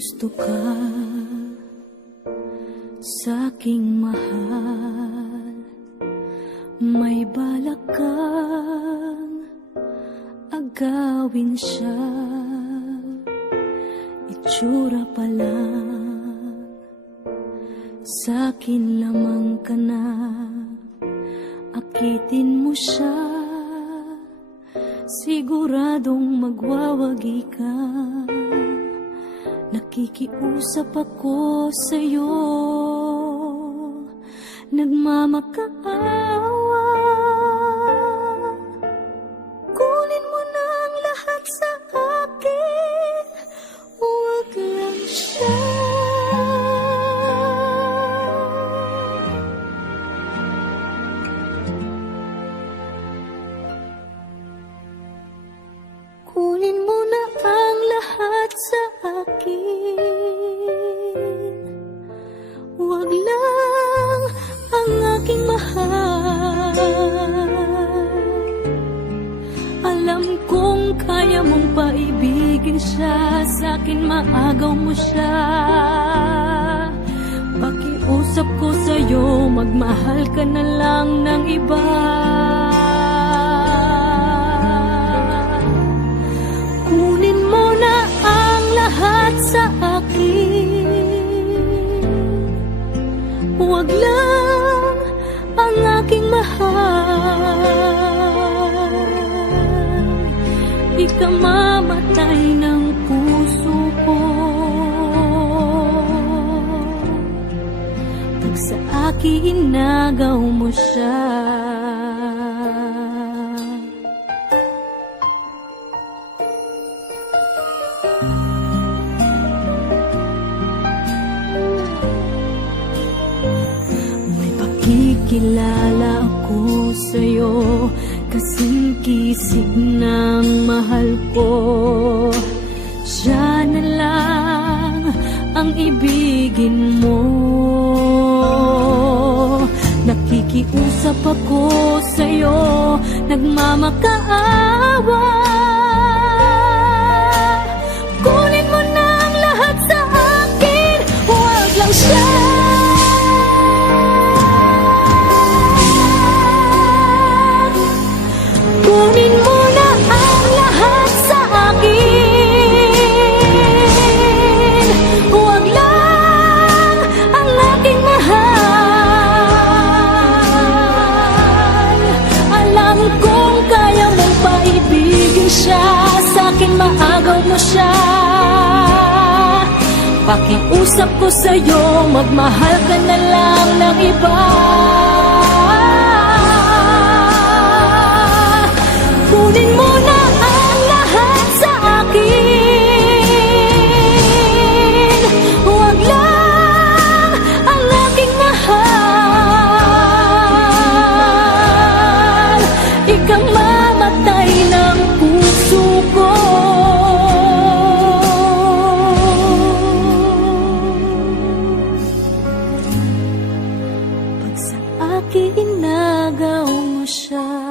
gusto ka sa'king mahal, may balak kang agawin siya. Itsura pa lang, sa'kin lamang ka na. Akitin mo siya, siguradong magwawagi ka. Nakikiusap ako sa'yo, nagmamakaawa. Kunin mo na ang lahat sa akin, huwag lang siya. Kunin mo na ang lahat sa akin, huwag lang ang aking mahal. Alam kong kaya mong paibigin siya, sa'kin maagaw mo siya. Pakiusap ko sa'yo, magmahal ka na lang ng iba. Kunin mo na ang lahat sa akin, huwag lang ang aking mahal. Ikamamatay ng puso ko pag sa akin inagaw mo siya. Kilala ako sa'yo, kasing kisig ng mahal ko. Siya na lang ang ibigin mo. Nakikiusap ako sa'yo, nagmamakaawa. Kunin mo na ang lahat sa akin, huwag lang siya. Kunin mo na ang lahat sa akin, huwag lang ang aking mahal. Alam kong kaya mong paibigin siya, sa'kin maagaw mo siya. Pakiusap ko sa'yo, magmahal ka na lang ng iba. Kunin mo na ang lahat sa akin, huwag lang ang aking mahal. Ikang mamatay ng puso ko pag sa akin inagaw mo siya.